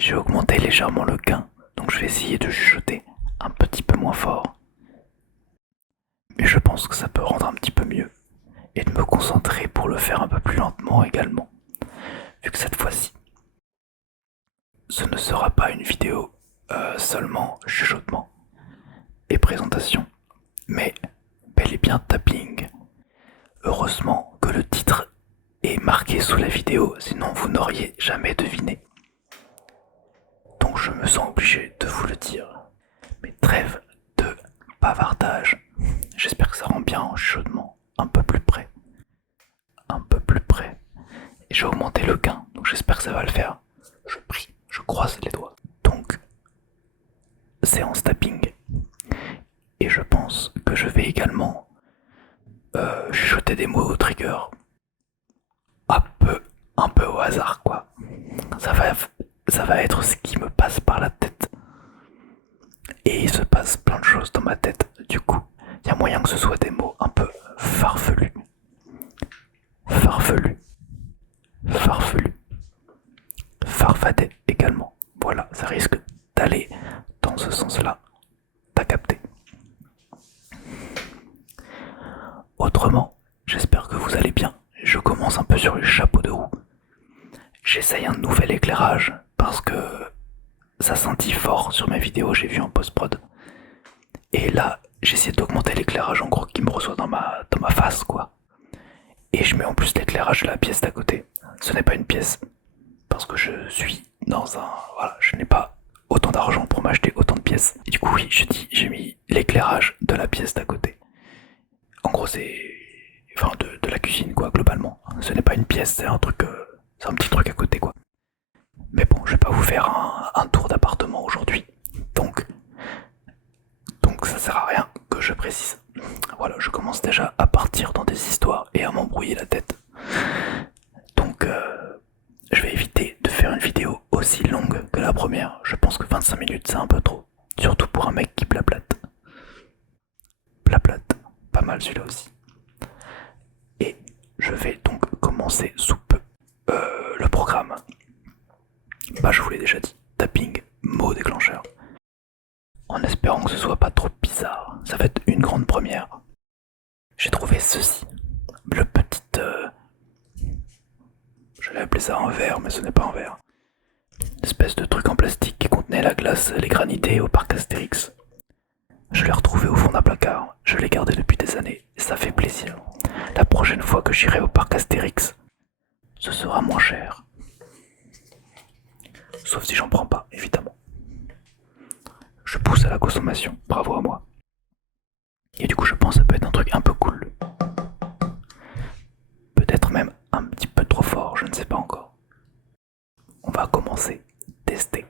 j'ai augmenté légèrement le gain, donc je vais essayer de chuchoter un petit peu moins fort. Mais je pense que ça peut rendre un petit peu mieux. Et de me concentrer pour le faire un peu plus lentement également. Vu que cette fois-ci, ce ne sera pas une vidéo seulement chuchotement et présentation, mais bel et bien tapping. Heureusement que le titre est marqué sous la vidéo, sinon vous n'auriez jamais deviné. Donc je me sens obligé de vous le dire. Mais trêve de bavardage. J'espère que ça rend bien chaudement. Un peu plus près. Un peu plus près. Et j'ai augmenté le gain, donc j'espère que ça va le faire. Je prie, je croise les doigts. Donc, séance tapping. Et je pense que je vais également chuchoter des mots au trigger. Un peu, un peu au hasard, quoi. Ça va, ça va être ce qui me passe par la tête. Et il se passe plein de choses dans ma tête. Du coup, il y a moyen que ce soit des mots un peu farfelus. Farfelus. Farfelus. Farfadet également. Voilà, ça risque d'aller dans ce sens-là. T'as capté. Autrement, j'espère que vous allez bien. Je commence un peu sur les chapeaux de roue. J'essaye un nouvel éclairage parce que ça sentit fort sur mes vidéos, j'ai vu en post-prod. Et là, j'essaie d'augmenter l'éclairage en gros qui me reçoit dans ma face, quoi. Et je mets en plus l'éclairage de la pièce d'à côté. Ce n'est pas une pièce, parce que je suis dans un... Voilà, je n'ai pas autant d'argent pour m'acheter autant de pièces. Et du coup, oui, je dis, j'ai mis l'éclairage de la pièce d'à côté. En gros, c'est... Enfin, de la cuisine, quoi, globalement. Ce n'est pas une pièce, c'est un truc... c'est un petit truc à côté, quoi. Mais bon, je vais pas vous faire un tour d'appartement aujourd'hui. Donc ça sert à rien que je précise. Voilà, je commence déjà à partir dans des histoires et à m'embrouiller la tête. Donc je vais éviter de faire une vidéo aussi longue que la première. Je pense que 25 minutes c'est un peu trop. Surtout pour un mec qui blablate. Blablate. Pas mal celui-là aussi. Et je vais donc commencer sous peu le programme. Bah je vous l'ai déjà dit. Tapping, mot déclencheur. En espérant que ce soit pas trop bizarre. Ça va être une grande première. J'ai trouvé ceci. Le petit... j'allais appeler ça un verre, mais ce n'est pas un verre. Une espèce de truc en plastique qui contenait la glace, les granités au parc Astérix. Je l'ai retrouvé au fond d'un placard. Je l'ai gardé depuis des années et ça fait plaisir. La prochaine fois que j'irai au parc Astérix, ce sera moins cher. Sauf si j'en prends pas, évidemment. Je pousse à la consommation, bravo à moi. Et du coup, je pense que ça peut être un truc un peu cool. Peut-être même un petit peu trop fort, je ne sais pas encore. On va commencer, tester.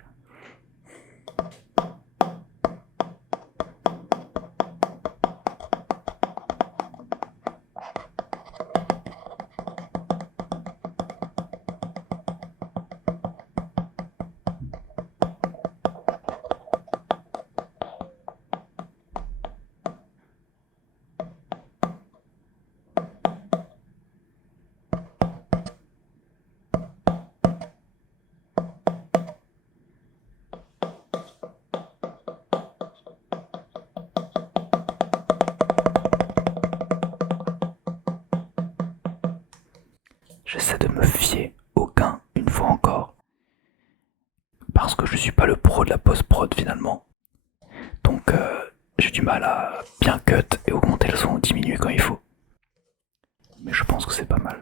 J'essaie de me fier au gain une fois encore. Parce que je suis pas le pro de la post-prod finalement. Donc j'ai du mal à bien cut et augmenter le son ou diminuer quand il faut. Mais je pense que c'est pas mal.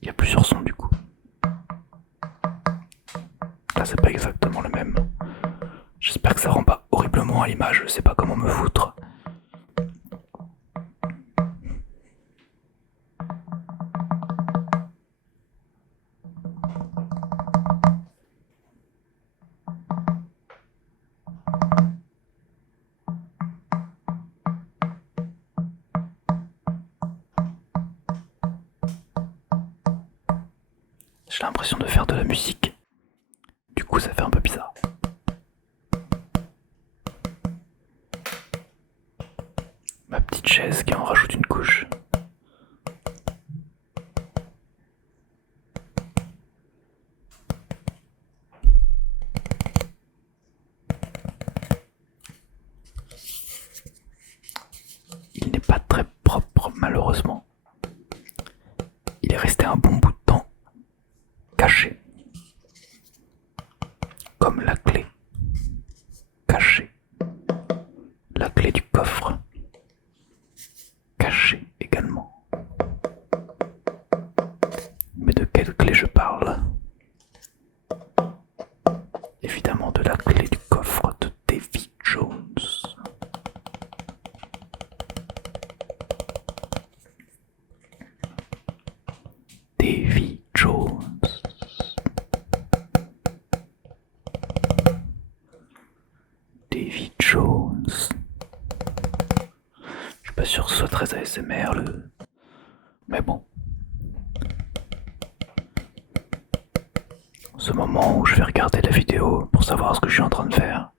Il y a plusieurs sons du coup. Là c'est pas exactement le même. J'espère que ça rend pas horriblement à l'image, je sais pas comment me foutre. J'ai l'impression de faire de la musique. Du coup ça fait un peu bizarre. Ma petite chaise qui en rajoute une couche. malheureusement, il est resté un bon bout de temps caché, comme la clé cachée, la clé du coffre cachée également. Mais de quelle clé je parle? Évidemment de la clé du coffre de Davy Jones. Davy Jones. Davy Jones. Je suis pas sûr que ce soit très ASMR le. Mais bon. Ce moment où je vais regarder la vidéo pour savoir ce que je suis en train de faire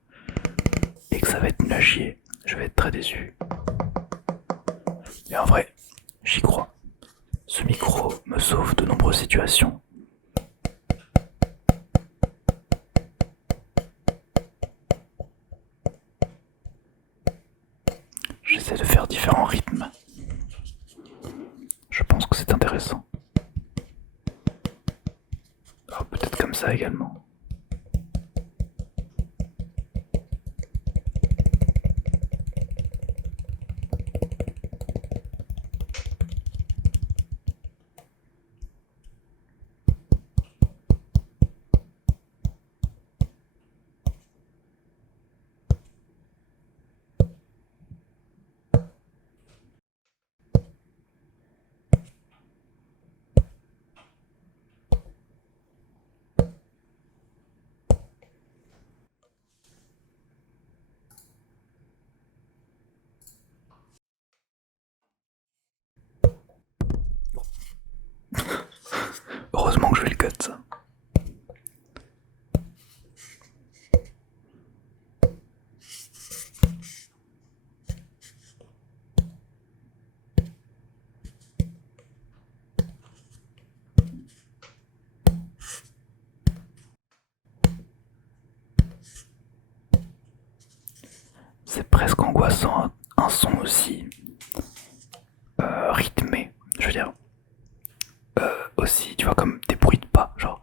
et que ça va être nul à chier, je vais être très déçu. Mais en vrai, j'y crois. Ce micro me sauve de nombreuses situations. J'essaie de faire différents rythmes. Je pense que c'est intéressant. Alors peut-être comme ça également. Heureusement que je vais le cut ça. C'est presque angoissant un son aussi rythmé, je veux dire. Aussi, tu vois, comme des bruits de pas, genre.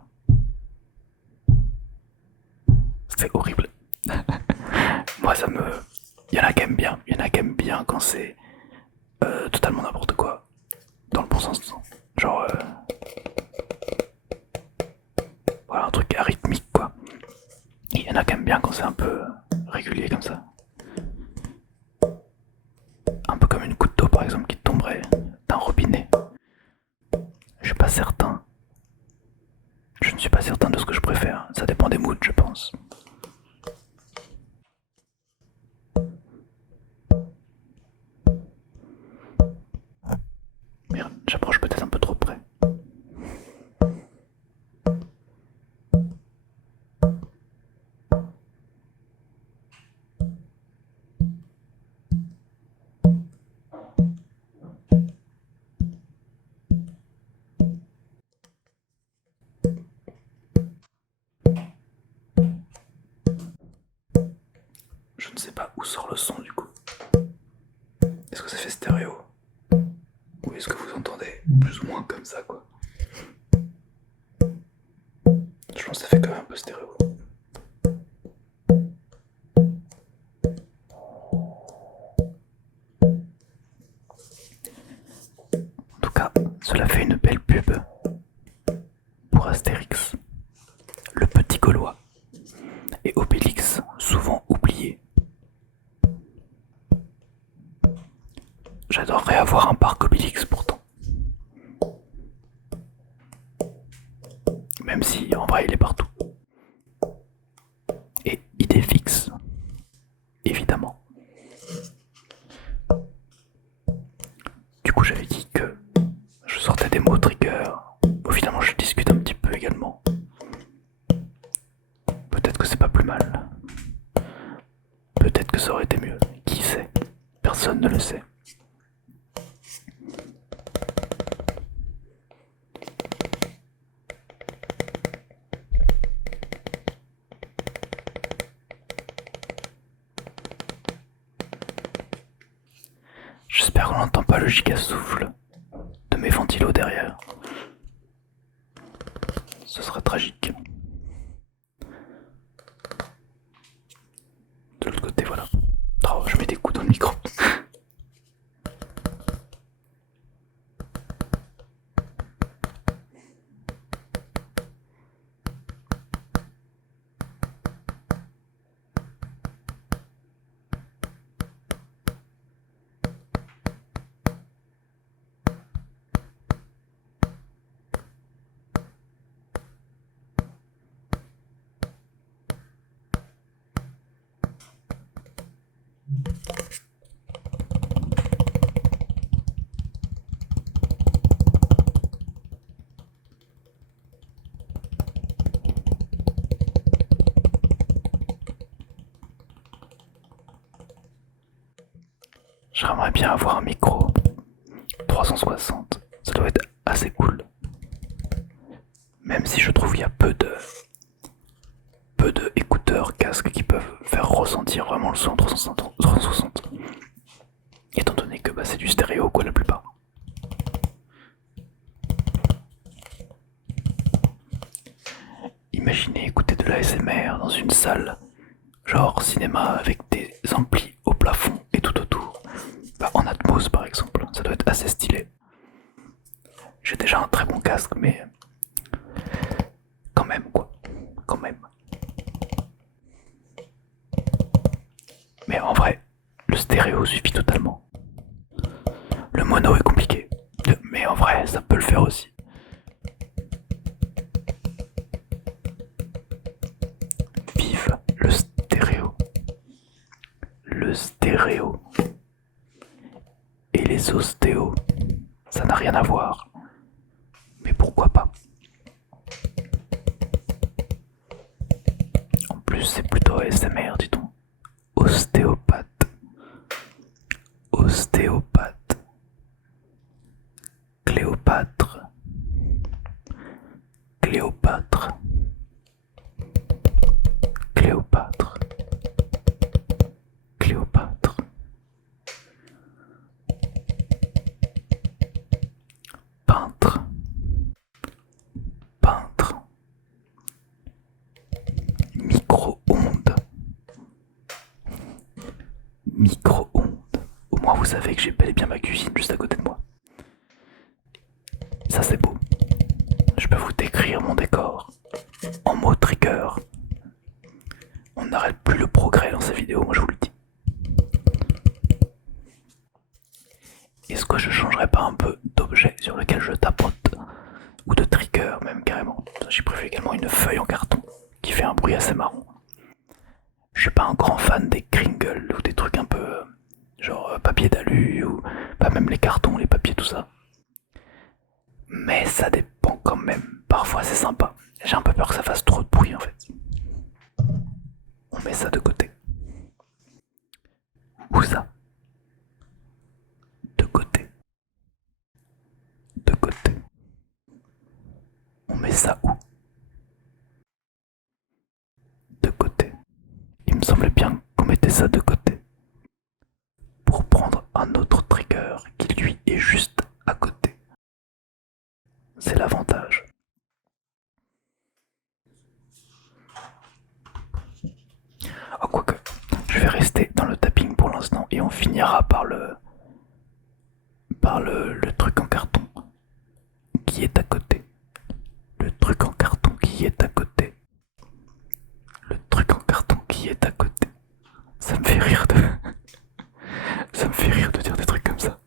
C'est horrible. Moi, ça me. Il y en a qui aiment bien, il y en a qui aiment bien quand c'est totalement n'importe quoi. Dans le bon sens du sens. Genre. Voilà, un truc arythmique, quoi. Il y en a qui aiment bien quand c'est un peu régulier comme ça. Un peu comme une goutte d'eau, par exemple, qui tomberait d'un robinet. Je suis pas certain. Je ne suis pas certain de ce que je préfère. Ça dépend des moods, je pense. Merde, j'approche peut-être un peu trop près. Je ne sais pas où sort le son du coup. Est-ce que ça fait stéréo? Ou est-ce que vous entendez plus ou moins comme ça, quoi? Je pense que ça fait quand même un peu stéréo. En tout cas, cela fait une belle pub pour Astérix, le petit Gaulois, et Obélix, souvent oublié. J'adorerais avoir un parc Obélix pourtant. Même si en vrai il est partout. Et idée fixe, évidemment. Du coup j'avais dit que je sortais des mots J'espère qu'on n'entend pas le giga souffle de mes ventilos derrière. Ce sera tragique. De l'autre côté, voilà. Oh, je mets des coups dans le micro. J'aimerais bien avoir un micro 360. Ça doit être assez cool. Même si je trouve qu'il y a peu de écouteurs, casques qui peuvent faire ressentir vraiment le son 360. Étant donné que c'est du stéréo quoi la plupart. Imaginez écouter de l'ASMR dans une salle, genre cinéma avec des amplis au plafond et tout autour. En Atmos par exemple, ça doit être assez stylé. J'ai déjà un très bon casque mais quand même quoi, quand même. Mais en vrai, le stéréo suffit totalement. Le mono est compliqué, mais en vrai ça peut le faire aussi. Vive le stéréo. Le stéréo. Et les ostéos, ça n'a rien à voir. Mais pourquoi pas? En plus c'est plutôt ASMR, dis-donc. Ostéopathe. Ostéopathe. Cléopâtre. Cléopâtre. Cléopâtre. Cléopâtre. Peintre. Peintre. Micro-ondes. Micro-ondes. Au moins vous savez que j'ai bel et bien ma cuisine juste à côté de moi. Ça c'est beau. Je peux vous décrire mon décor en mots trigger. On n'arrête plus le progrès dans ces vidéos, moi je vous le dis. Est-ce que je changerais pas un peu d'objet sur lequel je tapote? Ou de trigger même carrément. J'ai prévu également une feuille en carton qui fait un bruit assez marrant. Je suis pas un grand fan des Kringles ou des trucs un peu genre papier d'alu ou pas même les cartons, les papiers, tout ça. Mais ça dépend quand même. Parfois c'est sympa. J'ai un peu peur que ça fasse trop de bruit en fait. On met ça de côté. Où ça? De côté. De côté. On met ça où? De côté. Il me semblait bien qu'on mettait ça de côté. Pour prendre un autre trigger qui lui est juste à côté. C'est l'avantage. Oh, quoique, je vais rester dans le tapping pour l'instant et on finira par le truc en carton qui est à côté. Le truc en carton qui est à côté. Le truc en carton qui est à côté. Ça me fait rire de... Ça me fait rire de dire des trucs comme ça.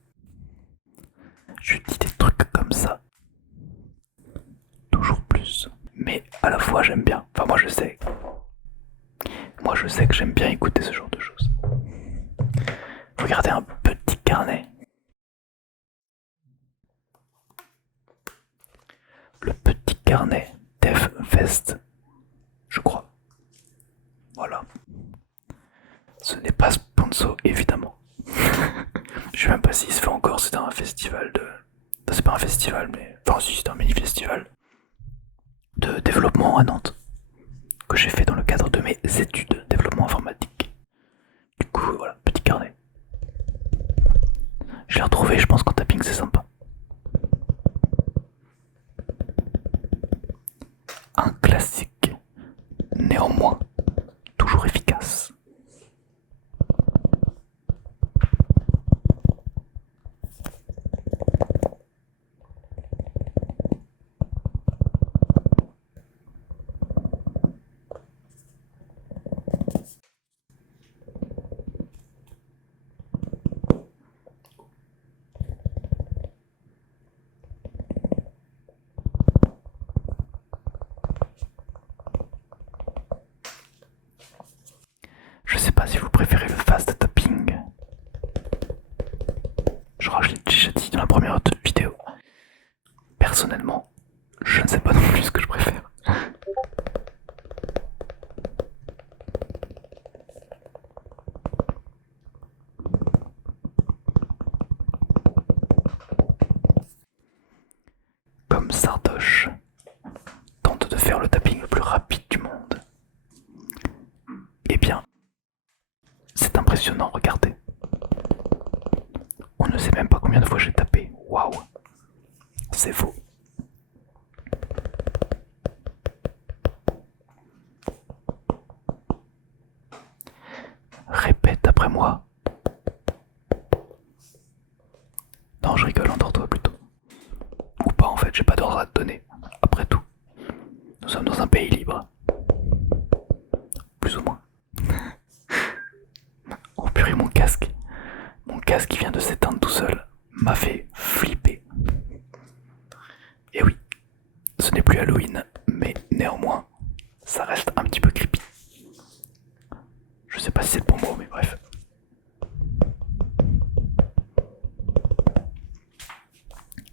Je dis des trucs comme ça. Toujours plus. Mais à la fois j'aime bien. Enfin moi je sais. Moi je sais que j'aime bien écouter ce genre de choses. Regardez un petit carnet. Le petit carnet DevFest, je crois. Voilà. Ce n'est pas sponsor évidemment. Je sais même pas s'il se fait encore, c'est un festival de... C'est pas un festival mais... Enfin si, c'est un mini festival de développement à Nantes que j'ai fait dans le cadre de mes études de développement informatique. Du coup voilà, petit carnet. Je l'ai retrouvé, je pense qu'en tapping c'est sympa. Un classique, néanmoins, toujours efficace. Je sais pas si vous préférez le fast tapping. Je crois que je l'ai déjà dit dans la première vidéo. Personnellement, je ne sais pas non plus ce que je préfère. Comme Sardoche tente de faire le tapping le plus rapide du monde. Eh bien, c'est impressionnant, regardez. On ne sait même pas combien de fois j'ai tapé. Waouh, c'est faux. Répète après moi. Non, je rigole, endors-toi plutôt. Ou pas en fait, j'ai pas d'ordre à te donner. Après tout, nous sommes dans un pays libre. Plus ou moins. Oh purée, mon casque. Mon casque qui vient de s'éteindre tout seul m'a fait flipper. Et oui, ce n'est plus Halloween, mais néanmoins, ça reste un petit peu creepy. Je sais pas si c'est le bon mot, mais bref.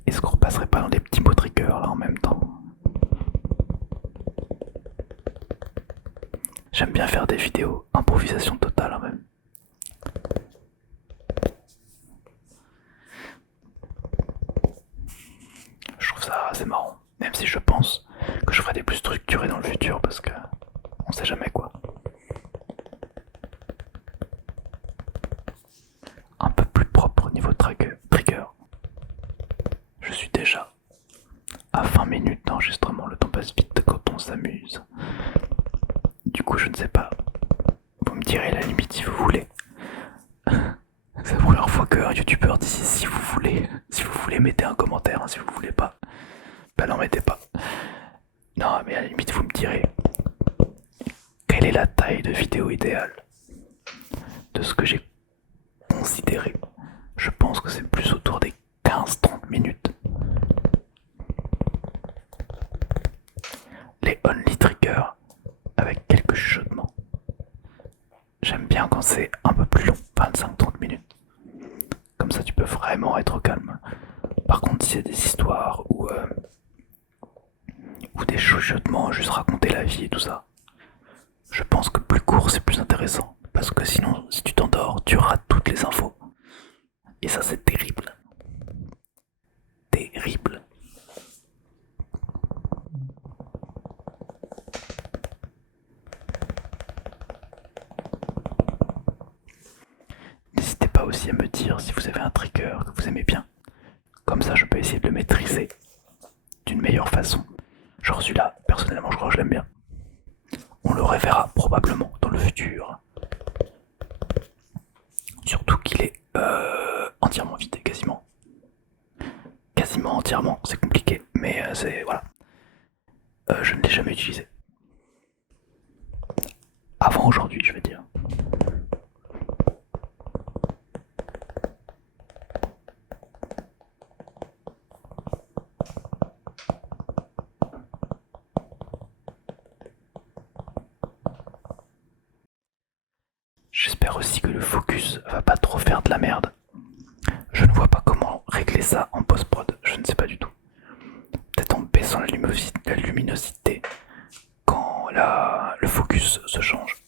Est-ce qu'on repasserait pas dans des petits mots triggers là en même temps? J'aime bien faire des vidéos improvisation totale même. Je trouve ça assez marrant, même si je pense que je ferai des plus structurés dans le futur parce que on sait jamais quoi. Un peu plus propre au niveau trigger. Je suis déjà à 20 minutes d'enregistrement, le temps passe vite quand on s'amuse. Du coup je ne sais pas, vous me direz la limite si vous voulez. C'est la première fois qu'un youtubeur dit si vous voulez. Si vous voulez mettez un commentaire, hein. Si vous voulez pas, bah n'en mettez pas. Non mais à la limite vous me direz quelle est la taille de vidéo idéale. De ce que j'ai considéré, je pense que c'est plus autour des 15-30 minutes. Les only triggers avec quelques chuchotements. J'aime bien quand c'est un peu plus long, 25-30 minutes. Comme ça tu peux vraiment être au calme. Par contre si c'est des histoires ou des chuchotements, juste raconter la vie et tout ça, je pense que plus court c'est plus intéressant. Parce que sinon si tu t'endors, tu rates toutes les infos. Et ça c'est terrible. Terrible. N'hésitez pas aussi à me dire si vous avez un trigger que vous aimez bien. Comme ça je peux essayer de le maîtriser d'une meilleure façon. Genre celui-là, personnellement je crois que je l'aime bien. On le reverra probablement dans le futur. Surtout qu'il est entièrement vide, quasiment. Quasiment entièrement, c'est compliqué, mais c'est... voilà. Je ne l'ai jamais utilisé. Avant aujourd'hui, je veux dire. J'espère aussi que le focus va pas trop faire de la merde. Je ne vois pas comment régler ça en post-prod, je ne sais pas du tout. Peut-être en baissant la luminosité quand le focus se change.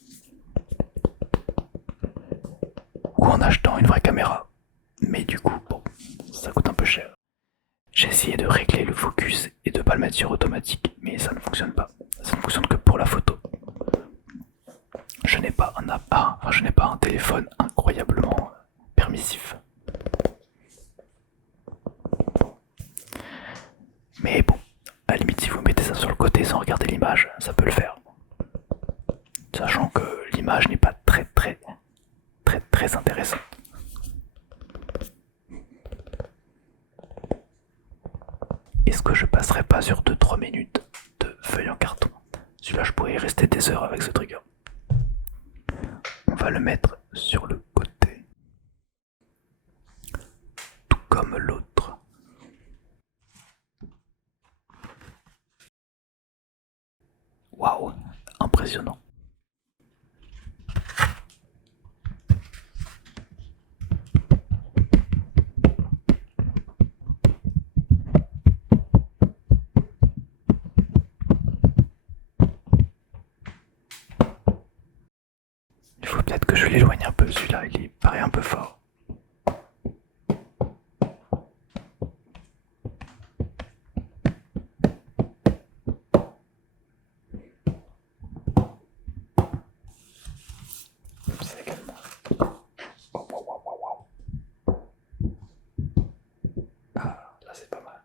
Ou en achetant une vraie caméra. Mais du coup, bon, ça coûte un peu cher. J'ai essayé de régler le focus et de pas le mettre sur automatique, mais ça ne fonctionne pas. Ça ne fonctionne que pour la photo. Je n'ai pas un téléphone incroyablement permissif. Mais bon, à la limite si vous mettez ça sur le côté sans regarder l'image, ça peut le faire. Sachant que l'image n'est pas très intéressante. Est-ce que je passerai pas sur 2-3 minutes de feuille en carton? Celui-là je pourrais y rester des heures avec ce trigger. On va le mettre sur le côté. Tout comme l'autre. Waouh, impressionnant. Il faut peut-être que je l'éloigne un peu, celui-là, il paraît un peu fort. Ça également. Oh, wow, wow, wow, wow. Ah, là c'est pas mal.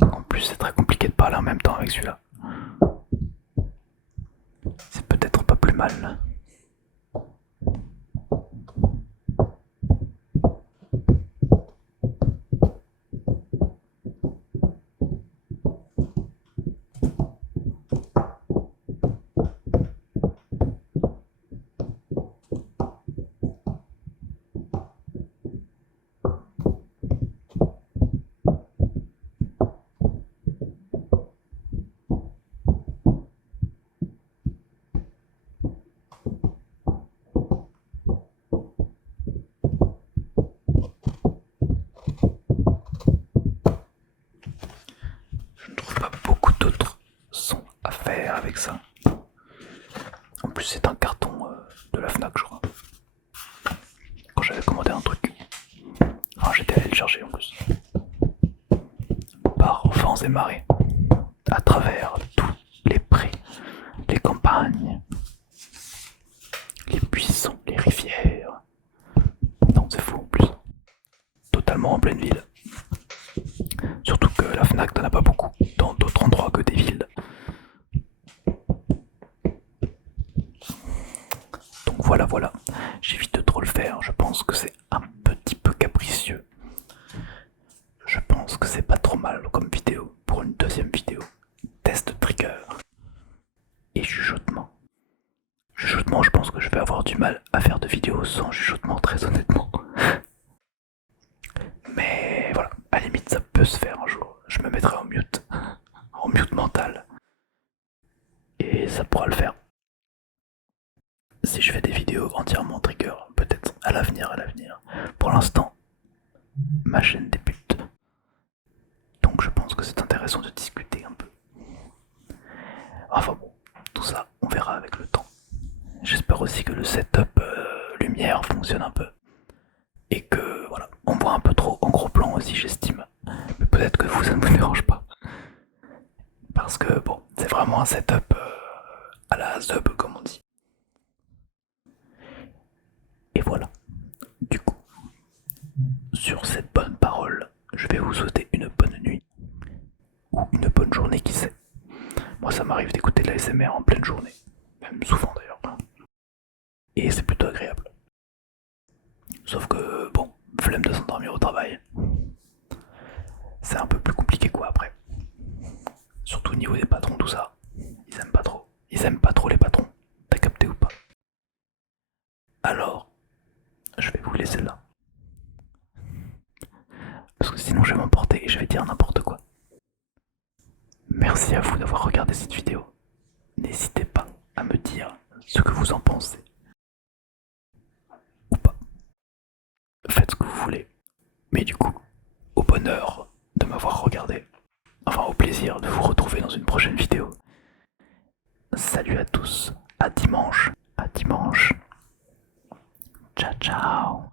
En plus, c'est très compliqué de parler en même temps avec celui-là. C'est peut-être pas plus mal. Je ne trouve pas beaucoup d'autres sons à faire avec ça. En plus, c'est un carton de la Fnac, je crois. Quand j'avais commandé un truc. Enfin, j'étais allé le chercher en plus. Par vents et marées. À travers tous les prés, les campagnes, les buissons, les rivières. Non, c'est fou en plus. Totalement en pleine ville. Surtout que la Fnac n'en a pas beaucoup dans d'autres endroits que des villes. Donc voilà, j'évite de trop le faire, je pense que c'est un petit peu capricieux. Je pense que c'est pas trop mal comme vidéo pour une deuxième vidéo. Test trigger. Et chuchotement. Chuchotement, je pense que je vais avoir du mal à faire de vidéos sans chuchotement, très honnêtement. Mais voilà, à la limite ça peut se faire un jour. Je me mettrai en mute mental. Et ça pourra le faire. Si je fais des vidéos entièrement trigger, peut-être à l'avenir. Pour l'instant, ma chaîne débute. Donc je pense que c'est intéressant de discuter un peu. Enfin bon, tout ça, on verra avec le temps. J'espère aussi que le setup lumière fonctionne un peu. Et que voilà, on voit un peu trop en gros plan aussi, j'estime. Mais peut-être que vous, ça ne vous dérange pas. Parce que bon, c'est vraiment un setup à la sub, comme on dit. Et voilà. Du coup, sur cette bonne parole, je vais vous souhaiter une bonne nuit. Ou une bonne journée, qui sait. Moi, ça m'arrive d'écouter de la SMR en pleine journée. Même souvent d'ailleurs. Et c'est plutôt agréable. Sauf que, bon, flemme de s'endormir au travail. C'est un peu plus compliqué quoi après. Surtout au niveau des patrons, tout ça. Ils aiment pas trop. Ils aiment pas trop les patrons. T'as capté ou pas? Alors, je vais vous laisser là. Parce que sinon je vais m'emporter et je vais dire n'importe quoi. Merci à vous d'avoir regardé cette vidéo. N'hésitez pas à me dire ce que vous en pensez. Ou pas. Faites ce que vous voulez. Mais du coup, au bonheur de m'avoir regardé. Enfin, au plaisir de vous retrouver dans une prochaine vidéo. Salut à tous. À dimanche. À dimanche. Ciao ciao.